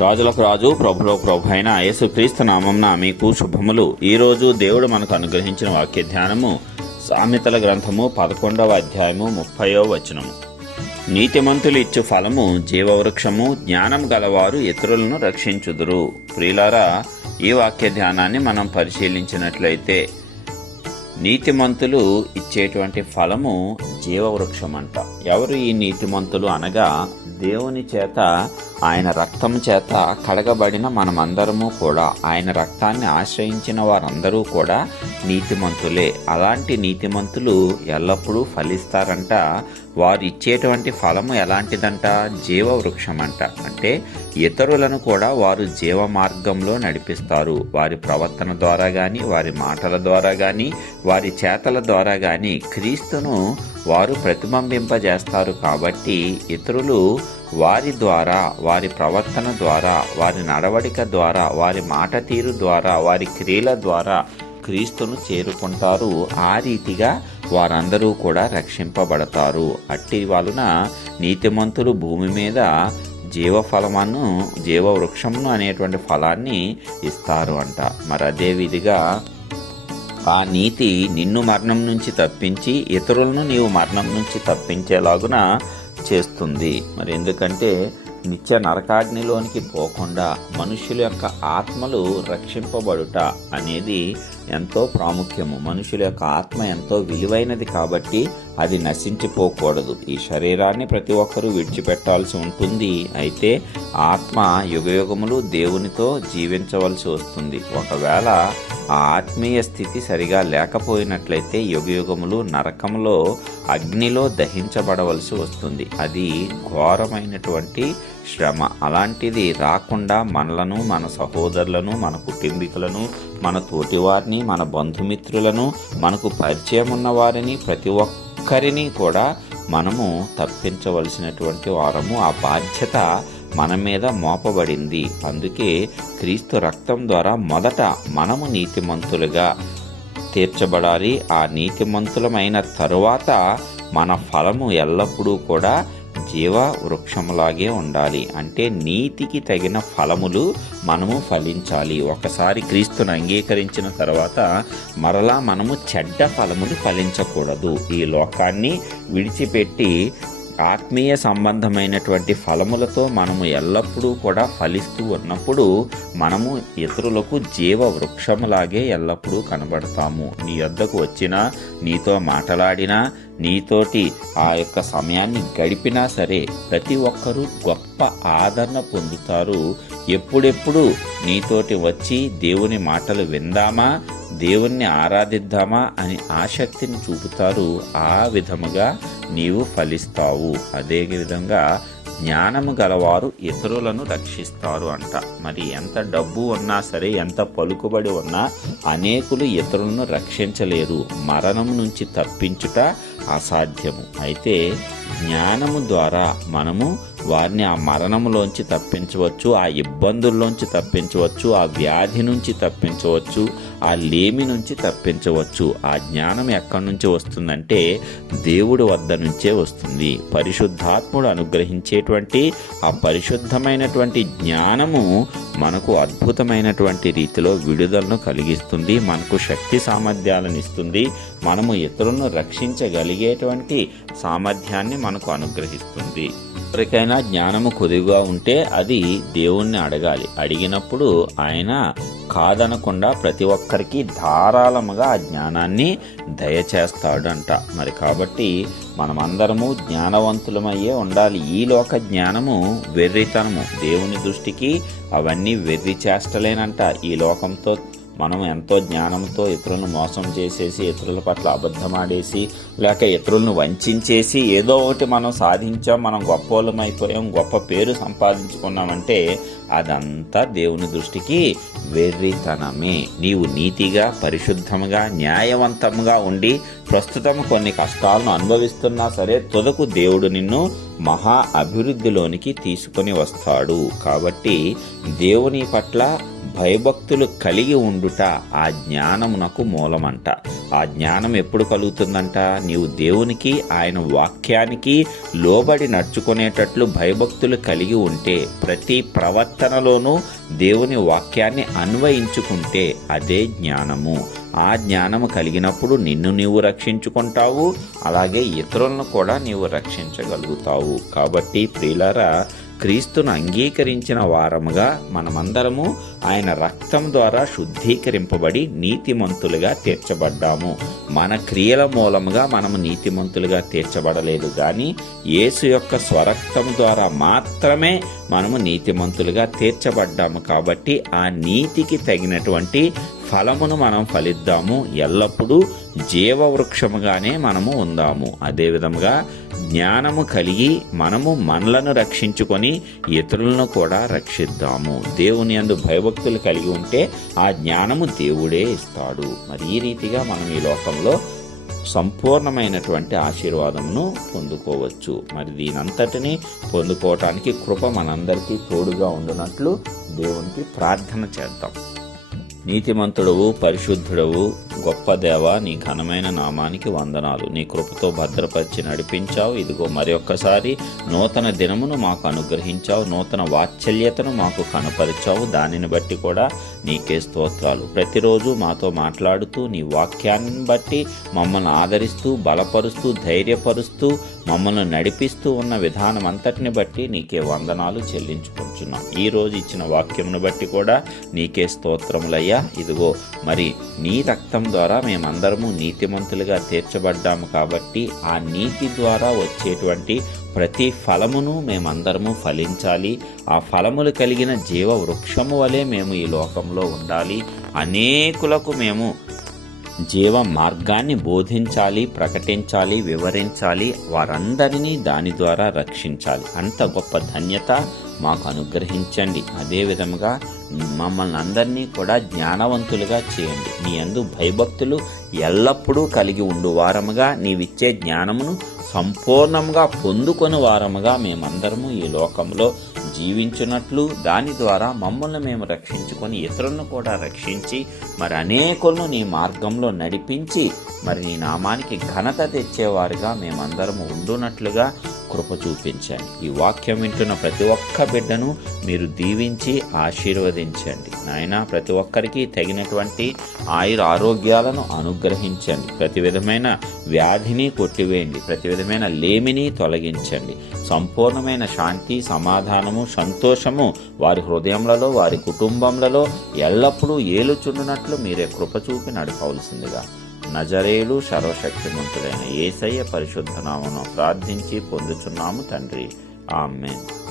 రాజులకు రాజు ప్రభులో ప్రభు అయిన యేసుక్రీస్తు నామంన మీకు శుభములు. ఈరోజు దేవుడు మనకు అనుగ్రహించిన వాక్య ధ్యానము సామెతల గ్రంథము పదకొండవ అధ్యాయము ముప్పయో వచనము. నీతిమంతులు ఇచ్చు ఫలము జీవవృక్షము జ్ఞానం గలవారు ఇతరులను రక్షించుదురు. ప్రియులారా ఈ వాక్య ధ్యానాన్ని మనం పరిశీలించినట్లయితే నీతిమంతులు ఇచ్చేటువంటి ఫలము జీవవృక్షం అంట ఎవరు ఈ నీతిమంతులు అనగా దేవుని చేత ఆయన రక్తం చేత కడగబడిన మనమందరము కూడా ఆయన రక్తాన్ని ఆశ్రయించిన వారందరూ కూడా నీతిమంతులే. అలాంటి నీతిమంతులు ఎల్లప్పుడూ ఫలిస్తారంట. వారు ఇచ్చేటువంటి ఫలము ఎలాంటిదంట? జీవవృక్షం అంట అంటే ఇతరులను కూడా వారు జీవ మార్గంలో నడిపిస్తారు. వారి ప్రవర్తన ద్వారా కానీ వారి మాటల ద్వారా కానీ వారి చేతల ద్వారా కానీ క్రీస్తును వారు ప్రతిబింబింపజేస్తారు కాబట్టి ఇతరులు వారి ద్వారా వారి ప్రవర్తన ద్వారా వారి నడవడిక ద్వారా వారి మాట తీరు ద్వారా వారి క్రియల ద్వారా క్రీస్తును చేరుకుంటారు. ఆ రీతిగా వారందరూ కూడా రక్షింపబడతారు. అట్టి వలన నీతిమంతులు భూమి మీద జీవఫలమును జీవవృక్షమును అనేటువంటి ఫలాన్ని ఇస్తారు అంట. మరి అదేవిధిగా ఆ నీతి నిన్ను మరణం నుంచి తప్పించి ఇతరులను నీవు మరణం నుంచి తప్పించేలాగున చేస్తుంది. మరి ఎందుకంటే నిత్య నరకాగ్నిలోనికి పోకుండా మనుషుల యొక్క ఆత్మలు రక్షింపబడుట అనేది ఎంతో ప్రాముఖ్యము. మనుషుల యొక్క ఆత్మ ఎంతో విలువైనది కాబట్టి అది నశించిపోకూడదు. ఈ శరీరాన్ని ప్రతి ఒక్కరూ విడిచిపెట్టాల్సి ఉంటుంది. అయితే ఆత్మ యుగయుగములు దేవునితో జీవించవలసి వస్తుంది. ఒకవేళ ఆ ఆత్మీయ స్థితి సరిగా లేకపోయినట్లయితే యుగయుగములు నరకంలో అగ్నిలో దహించబడవలసి వస్తుంది. అది ఘోరమైనటువంటి శ్రమ. అలాంటిది రాకుండా మనలను మన సహోదరులను మన కుటుంబీకులను మన తోటివారిని మన బంధుమిత్రులను మనకు పరిచయం ఉన్న వారిని ప్రతి ఒక్కరిని కూడా మనము తప్పించవలసినటువంటి వారము. ఆ బాధ్యత మన మీద మోపబడింది. అందుకే క్రీస్తు రక్తం ద్వారా మొదట మనము నీతిమంతులుగా తీర్చబడాలి. ఆ నీతిమంతులమైన తరువాత మన ఫలము ఎల్లప్పుడూ కూడా జీవ వృక్షములాగే ఉండాలి. అంటే నీతికి తగిన ఫలములు మనము ఫలించాలి. ఒకసారి క్రీస్తును అంగీకరించిన తర్వాత మరలా మనము చెడ్డ ఫలములు ఫలించకూడదు. ఈ లోకాన్ని విడిచిపెట్టి ఆత్మీయ సంబంధమైనటువంటి ఫలములతో మనము ఎల్లప్పుడూ కూడా ఫలిస్తూ ఉన్నప్పుడు మనము ఇతరులకు జీవ వృక్షములాగే ఎల్లప్పుడూ కనబడతాము. నీ వద్దకు వచ్చినా నీతో మాట్లాడినా నీతోటి ఆ యొక్క సమయాన్ని గడిపినా సరే ప్రతి ఒక్కరూ గొప్ప ఆదరణ పొందుతారు. ఎప్పుడెప్పుడు నీతోటి వచ్చి దేవుని మాటలు విందామా? దేవుణ్ణి ఆరాధిద్దామా అని ఆసక్తిని చూపుతారు ఆ విధముగా నీవు ఫలిస్తావు. అదే విధంగా జ్ఞానము గలవారు ఇతరులను రక్షిస్తారు అంట. మరి ఎంత డబ్బు ఉన్నా సరే ఎంత పలుకుబడి ఉన్నా అనేకులు ఇతరులను రక్షించలేరు. మరణం నుంచి తప్పించుట అసాధ్యము. అయితే జ్ఞానము ద్వారా మనము వారిని ఆ మరణంలోంచి తప్పించవచ్చు ఆ ఇబ్బందుల్లోంచి తప్పించవచ్చు ఆ వ్యాధి నుంచి తప్పించవచ్చు ఆ లేమి నుంచి తప్పించవచ్చు. ఆ జ్ఞానం ఎక్కడి నుంచి వస్తుందంటే దేవుడి వద్ద నుంచే వస్తుంది. పరిశుద్ధాత్ముడు అనుగ్రహించేటువంటి ఆ పరిశుద్ధమైనటువంటి జ్ఞానము మనకు అద్భుతమైనటువంటి రీతిలో విడుదలను కలిగిస్తుంది మనకు శక్తి సామర్థ్యాలను ఇస్తుంది మనము ఇతరులను రక్షించగలిగేటువంటి సామర్థ్యాన్ని మనకు అనుగ్రహిస్తుంది. ఎవరికైనా జ్ఞానము కొద్దిగా ఉంటే అది దేవుణ్ణి అడగాలి. అడిగినప్పుడు ఆయన కాదనకుండా ప్రతి ఒక్కరికి ధారాళముగా ఆ జ్ఞానాన్ని దయచేస్తాడంట. మరి కాబట్టి మనమందరము జ్ఞానవంతులమయ్యే ఉండాలి. ఈ లోక జ్ఞానము వెర్రితనము. దేవుని దృష్టికి అవన్నీ వెర్రి చేష్టలేనంట. ఈ లోకంతో మనం ఎంతో జ్ఞానంతో ఇతరులను మోసం చేసేసి ఇతరుల పట్ల అబద్ధమాడేసి లేక ఇతరులను వంచేసి ఏదో ఒకటి మనం సాధించాం మనం గొప్పోళ్ళమైపోయాం గొప్ప పేరు సంపాదించుకున్నామంటే అదంతా దేవుని దృష్టికి వెర్రితనమే. నీవు నీతిగా పరిశుద్ధంగా న్యాయవంతముగా ఉండి ప్రస్తుతం కొన్ని కష్టాలను అనుభవిస్తున్నా సరే తుదకు దేవుడు నిన్ను మహా అభివృద్ధిలోనికి తీసుకొని వస్తాడు. కాబట్టి దేవుని పట్ల భయభక్తులు కలిగి ఉండుట ఆ జ్ఞానమునకు మూలమంట. ఆ జ్ఞానం ఎప్పుడు కలుగుతుందంట? నీవు దేవునికి ఆయన వాక్యానికి లోబడి నడుచుకునేటట్లు భయభక్తులు కలిగి ఉంటే ప్రతి ప్రవర్తనలోనూ దేవుని వాక్యాన్ని అన్వయించుకుంటే అదే జ్ఞానము. ఆ జ్ఞానము కలిగినప్పుడు నిన్ను నీవు రక్షించుకుంటావు అలాగే ఇతరులను కూడా నీవు రక్షించగలుగుతావు. కాబట్టి ప్రియులారా క్రీస్తును అంగీకరించిన వారముగా మనమందరము ఆయన రక్తం ద్వారా శుద్ధీకరింపబడి నీతిమంతులుగా తీర్చబడ్డాము. మన క్రియల మూలముగా మనము నీతిమంతులుగా తీర్చబడలేదు కానీ యేసు యొక్క స్వరక్తం ద్వారా మాత్రమే మనము నీతిమంతులుగా తీర్చబడ్డాము కాబట్టి ఆ నీతికి తగినటువంటి ఫలమును మనం ఫలిద్దాము. ఎల్లప్పుడూ జీవవృక్షముగానే మనము ఉందాము. అదేవిధముగా జ్ఞానము కలిగి మనము మనలను రక్షించుకొని ఇతరులను కూడా రక్షిద్దాము. దేవుని అందు భయభక్తులు కలిగి ఉంటే ఆ జ్ఞానము దేవుడే ఇస్తాడు. మరి ఈ రీతిగా మనం ఈ లోకంలో సంపూర్ణమైనటువంటి ఆశీర్వాదమును పొందుకోవచ్చు. మరి దీనంతటిని పొందుకోవటానికి కృప మనందరికీ తోడుగా ఉండునట్లు దేవునికి ప్రార్థన చేద్దాం. నీతిమంతుడవు పరిశుద్ధుడవు గొప్ప దేవ నీ ఘనమైన నామానికి వందనాలు. నీ కృపతో భద్రపరిచి నడిపించావు. ఇదిగో మరొక్కసారి నూతన దినమును మాకు అనుగ్రహించావు. నూతన వాత్సల్యతను మాకు కనపరిచావు. దానిని బట్టి కూడా నీకే స్తోత్రాలు. ప్రతిరోజు మాతో మాట్లాడుతూ నీ వాక్యాన్ని బట్టి మమ్మల్ని ఆదరిస్తూ బలపరుస్తూ ధైర్యపరుస్తూ మమ్మల్ని నడిపిస్తూ ఉన్న విధానం అంతటిని బట్టి నీకే వందనాలు చెల్లించుకుంటున్నాం. ఈ రోజు ఇచ్చిన వాక్యమును బట్టి కూడా నీకే స్తోత్రములయ్యా. ఇదిగో మరి నీ రక్తం ద్వారా మేమందరము నీతిమంతులుగా తీర్చబడ్డాము కాబట్టి ఆ నీతి ద్వారా వచ్చేటువంటి ప్రతి ఫలమును మేమందరము ఫలించాలి. ఆ ఫలములు కలిగిన జీవ వృక్షము వలె మేము ఈ లోకంలో ఉండాలి. అనేకులకు మేము జీవ మార్గాన్ని బోధించాలి ప్రకటించాలి వివరించాలి. వారందరినీ దాని ద్వారా రక్షించాలి. అంత గొప్ప ధన్యత మాకు అనుగ్రహించండి. అదే విధముగా మమ్మల్ని అందరినీ కూడా జ్ఞానవంతులుగా చేయండి. నీ అందు భయభక్తులు ఎల్లప్పుడూ కలిగి ఉండు వారముగా నీవిచ్చే జ్ఞానమును సంపూర్ణంగా పొందుకొని వారముగా మేమందరము ఈ లోకంలో జీవించినట్లు దాని ద్వారా మమ్మల్ని మేము రక్షించుకొని ఇతరులను కూడా రక్షించి మరి అనేకులను నీ మార్గంలో నడిపించి మరి నీ నామానికి ఘనత తెచ్చేవారుగా మేమందరము ఉండునట్లుగా కృప చూపించండి. ఈ వాక్యం వింటున్న ప్రతి ఒక్క బిడ్డను మీరు దీవించి ఆశీర్వదించండి. నాయన ప్రతి ఒక్కరికి తగినటువంటి ఆయుర ఆరోగ్యాలను అనుగ్రహించండి. ప్రతి విధమైన వ్యాధిని కొట్టివేయండి. ప్రతి విధమైన లేమిని తొలగించండి. సంపూర్ణమైన శాంతి సమాధానము సంతోషము వారి హృదయములలో వారి కుటుంబంలో ఎల్లప్పుడూ ఏలుచుండునట్లు మీరే కృప చూపి నడపవలసిందిగా నజరేలు సర్వశక్తిమంతుడైన ఏసయ్య పరిశుద్ధనామను ప్రార్థించి పొందుచున్నాము తండ్రి. ఆమెన్.